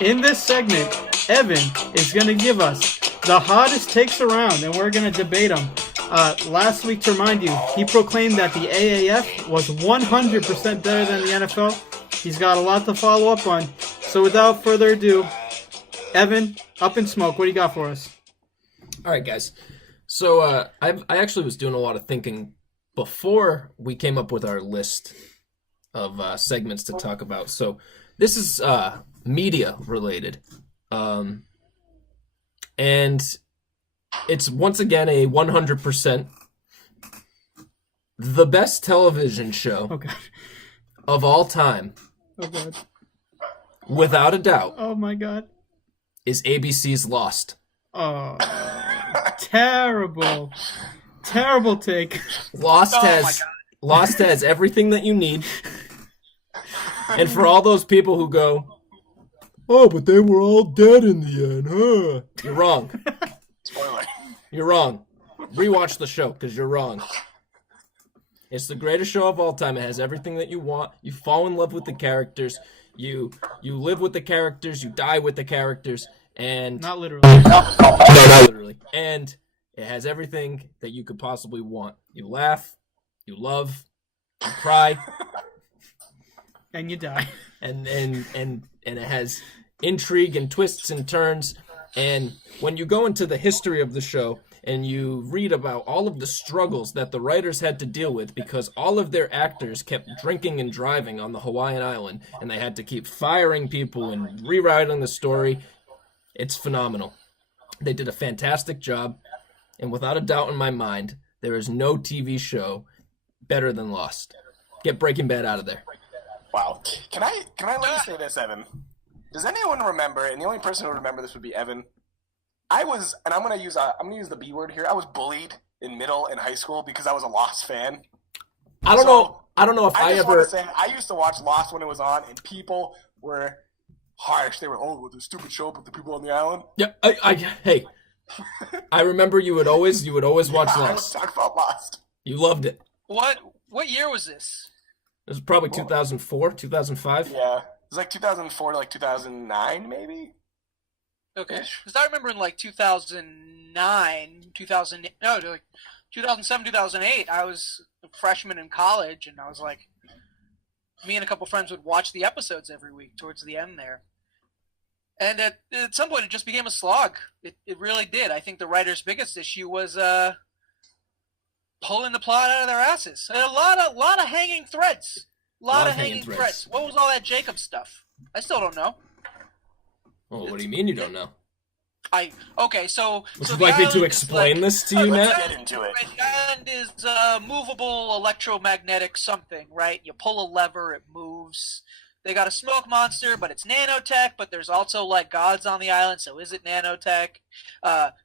In this segment, Evan is going to give us the hottest takes around, and we're going to debate them. Last week, to remind you, he proclaimed that the AAF was 100% better than the NFL. He's got a lot to follow up on. So without further ado, Evan, up in smoke. What do you got for us? All right, guys. So I actually was doing a lot of thinking before we came up with our list of segments to talk about. So this is media related. And it's once again a 100% the best television show of all time. Oh, God. Without a doubt. Oh, my God. Is ABC's Lost. Oh, terrible. Terrible take. Lost has everything that you need. And for all those people who go, oh, but they were all dead in the end, huh? You're wrong. Spoiler. You're wrong. Rewatch the show, because you're wrong. It's the greatest show of all time. It has everything that you want. You fall in love with the characters. You live with the characters. You die with the characters. And Not literally. No, not literally. And it has everything that you could possibly want. You laugh. You love. You cry. And you die. And it has intrigue and twists and turns. And when you go into the history of the show and you read about all of the struggles that the writers had to deal with because all of their actors kept drinking and driving on the Hawaiian island and they had to keep firing people and rewriting the story, it's phenomenal. They did a fantastic job. And without a doubt in my mind, there is no TV show better than Lost. Get Breaking Bad out of there. Wow. Can I let you say this, Evan? Does anyone remember? And the only person who would remember this would be Evan. I'm gonna use the B word here. I was bullied in middle and high school because I was a Lost fan. I don't know if I just ever. want to say I used to watch Lost when it was on, and people were harsh. They were, oh, the stupid show about the people on the island. Yeah, hey, I remember you would always watch I Lost. was talking about Lost. You loved it. What year was this? It was probably 2004, 2005. Yeah, it was like 2004 to like 2009, maybe. Okay, because I remember in like 2009, 2007, 2008, I was a freshman in college, and I was like, me and a couple friends would watch the episodes every week towards the end there. And at some point, it just became a slog. It really did. I think the writer's biggest issue was pulling the plot out of their asses. And a lot of hanging threads. A lot of hanging threads. What was all that Jacob stuff? I still don't know. Oh, what do you mean you don't know? Would you like me to explain this to you, Matt? Get into it. The island is movable electromagnetic something, right? You pull a lever, it moves. They got a smoke monster, but it's nanotech, but there's also like gods on the island, so is it nanotech?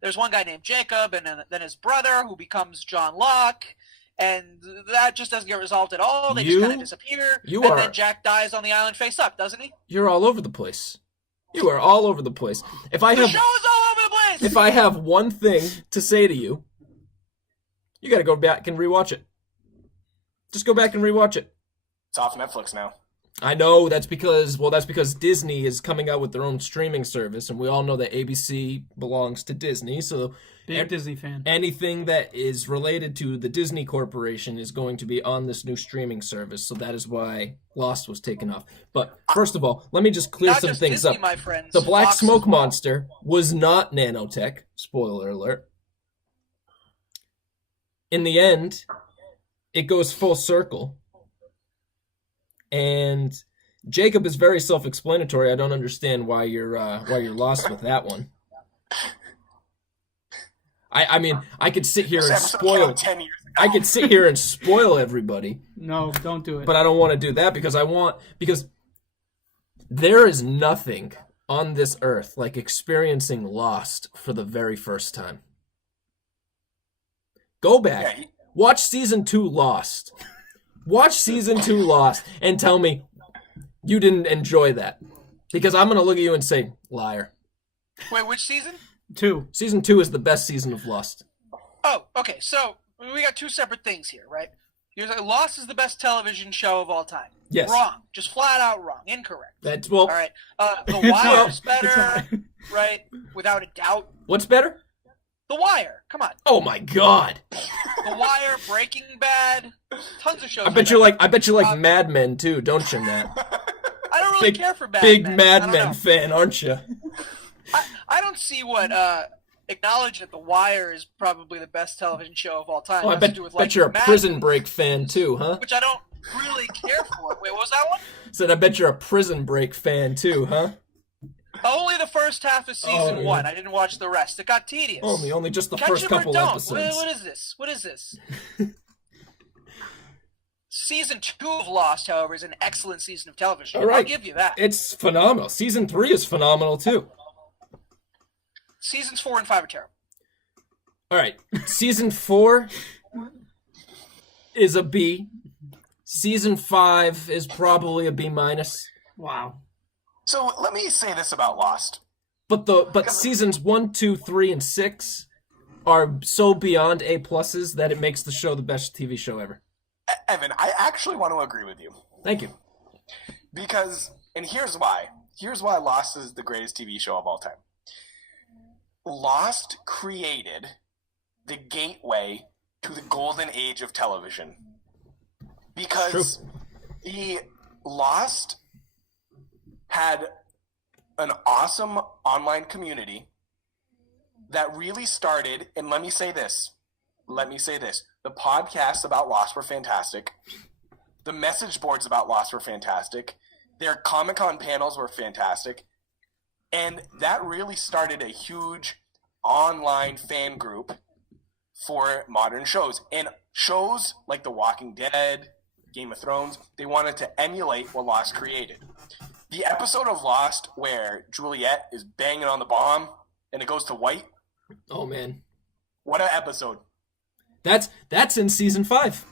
There's one guy named Jacob, and then his brother, who becomes John Locke, and that just doesn't get resolved at all. They just kind of disappear, then Jack dies on the island face up, doesn't he? You're all over the place. You are all over the place. The show is all over the place! If I have one thing to say to you, you gotta go back and rewatch it. Just go back and rewatch it. It's off Netflix now. I know that's because Disney is coming out with their own streaming service, and we all know that ABC belongs to Disney, so Big Disney fan. anything that is related to the Disney Corporation is going to be on this new streaming service, so that is why Lost was taken off. But first of all, let me just clear some things Disney, up. my friends. The Black Fox Smoke as well. Monster was not nanotech. Spoiler alert. In the end, it goes full circle. And Jacob is very self-explanatory. I don't understand why you're lost with that one. I mean, I could sit here and spoil. 10 years ago. I could sit here and spoil everybody, No, don't do it. but I don't want to do that because there is nothing on this earth like experiencing Lost for the very first time. Go back, watch season 2 Lost. Watch season 2 Lost and tell me you didn't enjoy that. Because I'm going to look at you and say, liar. Wait, which season? 2. Season 2 is the best season of Lost. Oh, okay. So we got two separate things here, right? You're saying Lost is the best television show of all time. Yes. Wrong. Just flat out wrong. Incorrect. That's well. All right. The It's Wire's not. It's better, not. right? Without a doubt. What's better? The Wire. Come on. Oh my God! The Wire, Breaking Bad, tons of shows. I bet you like Uh, Mad Men too, don't you, Matt? I don't really big- care for Mad Big Men. I Mad don't Men know. fan, aren't you? I don't see what acknowledge that The Wire is probably the best television show of all time. Oh, I It has to bet, do with, bet you're a Mad Prison Men, Break fan too, huh? which I don't really care for. Wait, what was that one? Said I bet you're a Prison Break fan too, huh? Only the first half of season yeah. 1. I didn't watch the rest. It got tedious. Only just the Catch first 'em or couple don't. episodes. What is this? What is this? Season 2 of Lost, however, is an excellent season of television. All right. I'll give you that. It's phenomenal. Season 3 is phenomenal too. Seasons 4 and 5 are terrible. All right, season 4 is a B. Season 5 is probably a B minus. Wow. So let me say this about Lost. But seasons 1, 2, 3, and 6 are so beyond A pluses that it makes the show the best TV show ever. Evan, I actually want to agree with you. Thank you. Because, and here's why. Here's why Lost is the greatest TV show of all time. Lost created the gateway to the golden age of television. Because the Lost had an awesome online community that really started, and let me say this. The podcasts about Lost were fantastic. The message boards about Lost were fantastic. Their Comic-Con panels were fantastic. And that really started a huge online fan group for modern shows. And shows like The Walking Dead, Game of Thrones, they wanted to emulate what Lost created. The episode of Lost where Juliet is banging on the bomb and it goes to white, Oh man, what an episode. that's in season 5.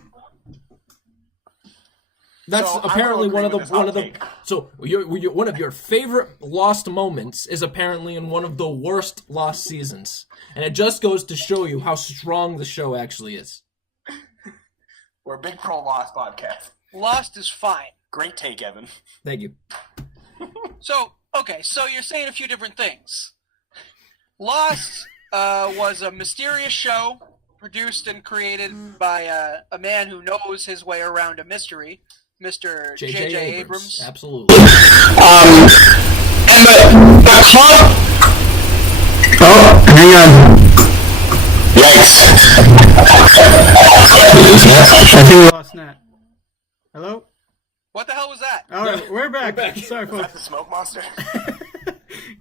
That's So, I'm gonna apparently agree one of the with this hot take. So one of your favorite Lost moments is apparently in one of the worst Lost seasons, and it just goes to show you how strong the show actually is. We're a big pro Lost podcast. Lost is fine. Great take, Evan. Thank you. So, okay, so you're saying a few different things. Lost was a mysterious show produced and created by a man who knows his way around a mystery, Mr. J.J. Abrams. Absolutely. And the club. Oh, hang on. Yikes. I think Lost net. Hello? What the hell was that? All right, we're back. back. Sorry, Is that folks. the smoke monster?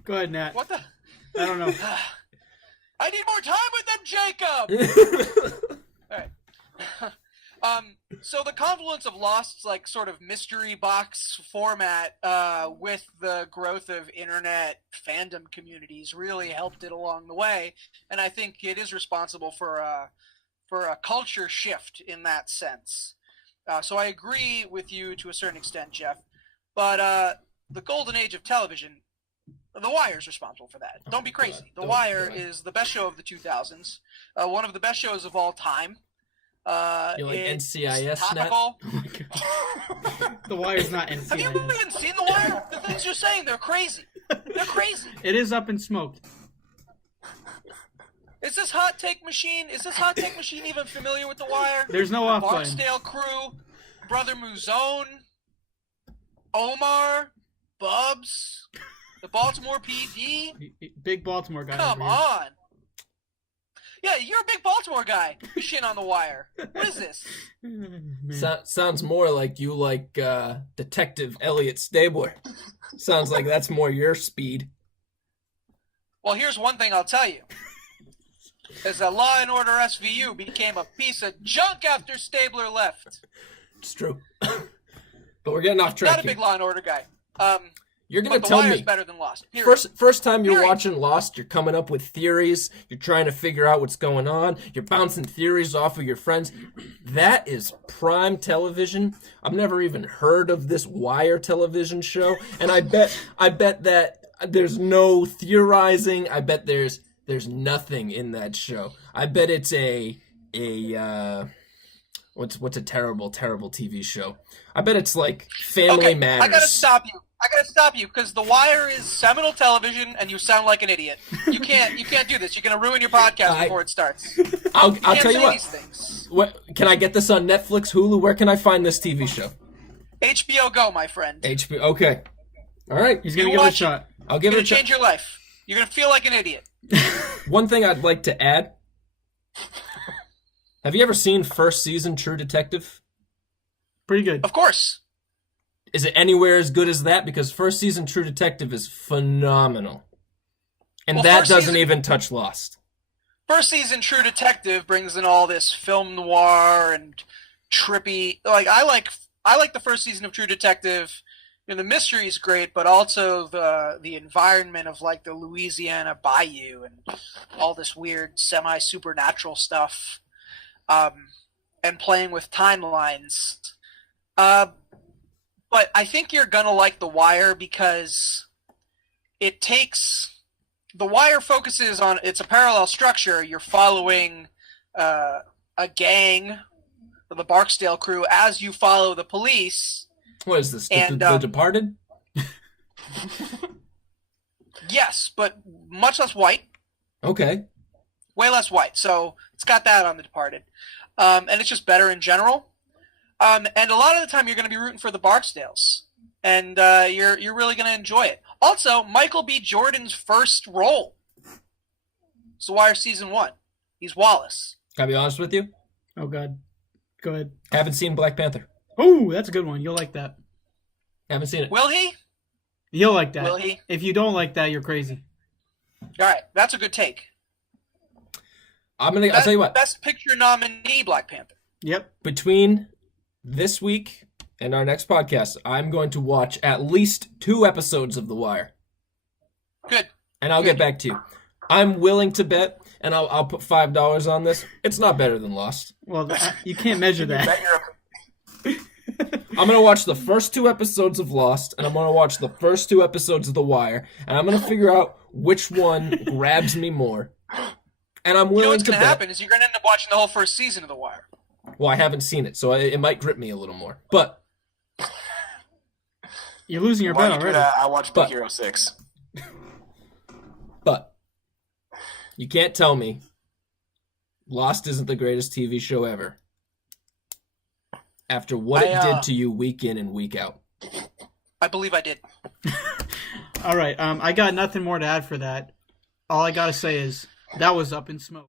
Go ahead, Nat. What the? I don't know. I need more time with them, Jacob! Alright. So the confluence of Lost's like sort of mystery box format with the growth of internet fandom communities really helped it along the way, and I think it is responsible for a culture shift in that sense. So I agree with you to a certain extent, Jeff, but the golden age of television, The Wire is responsible for that. Don't be crazy. The Wire is the best show of the 2000s, one of the best shows of all time. You like It's NCIS, Nat? topical. The Wire's not Have you NCIS. even seen The Wire? The things you're saying, they're crazy. They're crazy. It is up in smoke. Is this hot take machine even familiar with The Wire? There's no off button. Barksdale crew, Brother Muzone, Omar, Bubs, the Baltimore PD. Big Baltimore guy. Come over here. on. Yeah, you're a big Baltimore guy. You shit on The Wire. What is this? Man. Sounds more like you like Detective Elliot Stabler. Sounds like that's more your speed. Well, here's one thing I'll tell you. Is that Law and Order SVU became a piece of junk after Stabler left. It's true. But we're getting off track Not a here. big Law and Order guy. You're gonna But The tell Wire's me better than Lost. Period. first time you're Period. watching Lost, you're coming up with theories. You're trying to figure out what's going on. You're bouncing theories off of your friends. That is prime television. I've never even heard of this Wire television show, and I bet that there's no theorizing. I bet there's what What's a terrible TV show? I bet it's like Family Matters. I gotta stop you because The Wire is seminal television, and you sound like an idiot. You can't do this. You're gonna ruin your podcast before it starts. I'll tell you what. These things. Can I get this on Netflix, Hulu? Where can I find this TV show? HBO Go, my friend. HBO. Okay. All right. He's gonna give it a shot. I'll give it a It's shot. gonna change your life. You're gonna feel like an idiot. One thing I'd like to add. Have you ever seen first season True Detective? Pretty good. Of course. Is it anywhere as good as that? Because first season True Detective is phenomenal. And Well, that first doesn't season- even touch Lost. First season True Detective brings in all this film noir and trippy. Like I like the first season of True Detective. You know, the mystery is great, but also the environment of like the Louisiana bayou and all this weird semi supernatural stuff, and playing with timelines. But I think you're gonna like The Wire because The Wire focuses on, it's a parallel structure. You're following a gang, the Barksdale crew, as you follow the police. What is this? And, The Departed? Yes, but much less white. Okay. Way less white. So it's got that on The Departed. And it's just better in general. And a lot of the time you're going to be rooting for the Barksdales. And you're really going to enjoy it. Also, Michael B. Jordan's first role. It's The Wire Season 1. He's Wallace. Can I be honest with you? Oh God. Go ahead. Haven't seen Black Panther. Oh, that's a good one. You'll like that. Haven't seen it. Will he? You'll like that. Will he? If you don't like that, you're crazy. All right. That's a good take. I'll tell you what. Best Picture nominee, Black Panther. Yep. Between this week and our next podcast, I'm going to watch at least 2 episodes of The Wire. Good. And I'll get back to you. I'm willing to bet, and I'll put $5 on this. It's not better than Lost. Well, you can't measure Bet that. you're I'm going to watch the first 2 episodes of Lost, and I'm going to watch the first 2 episodes of The Wire, and I'm going to figure out which one grabs me more. And I'm You know willing what's to going to bet. happen is you're going to end up watching the whole first season of The Wire. Well, I haven't seen it, so it might grip me a little more. But You're losing your bet already. I watched Big But- Hero 6. you can't tell me Lost isn't the greatest TV show ever after what it did to you week in and week out. I believe I did. All right. I got nothing more to add for that. All I gotta say is that was Up in Smoke.